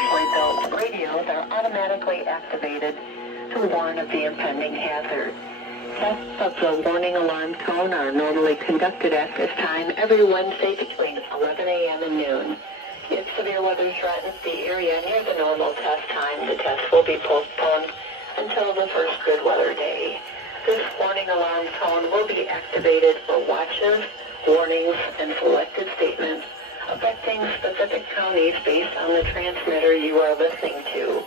specially built radios are automatically activated to warn of the impending hazard. Tests of the warning alarm tone are normally conducted at this time every Wednesday between 11 a.m. and noon. If severe weather threatens the area near the normal test time, the test will be postponed until the first good weather day. This warning alarm tone will be activated for watches, warnings, and selected statements affecting specific counties based on the transmitter you are listening to.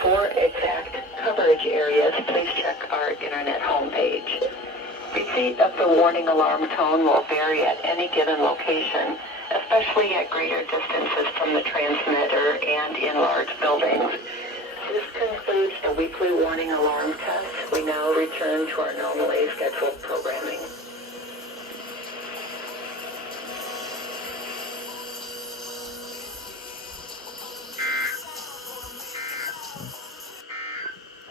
For exact coverage areas, please check our internet homepage. Receipt of the warning alarm tone will vary at any given location, especially at greater distances from the transmitter and in large buildings. This concludes the weekly warning alarm test. We now return to our normally scheduled programming.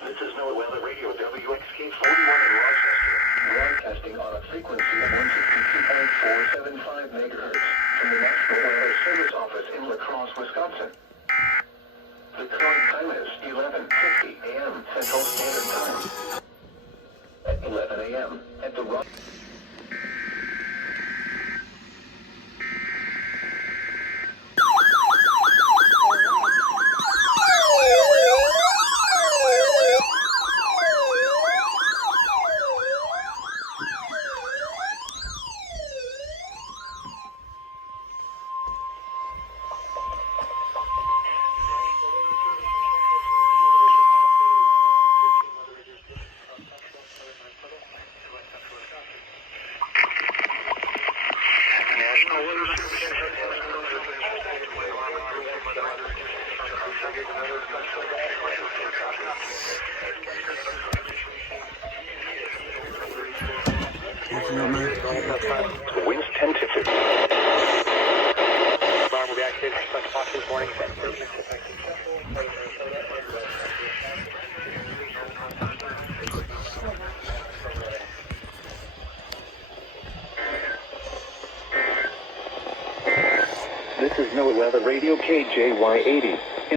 This is NOAA Weather Radio WXK-41 in Rochester, broadcasting on a frequency of 162.475 megahertz from the National Weather Service Office in La Crosse, Wisconsin. The current time is 11:50 a.m. Central Standard Time. At 11 a.m. at the Rock. Winds 10 to 15. Alarm will be activated for 7 o'clock this morning. This is NOAA Weather Radio KJY80.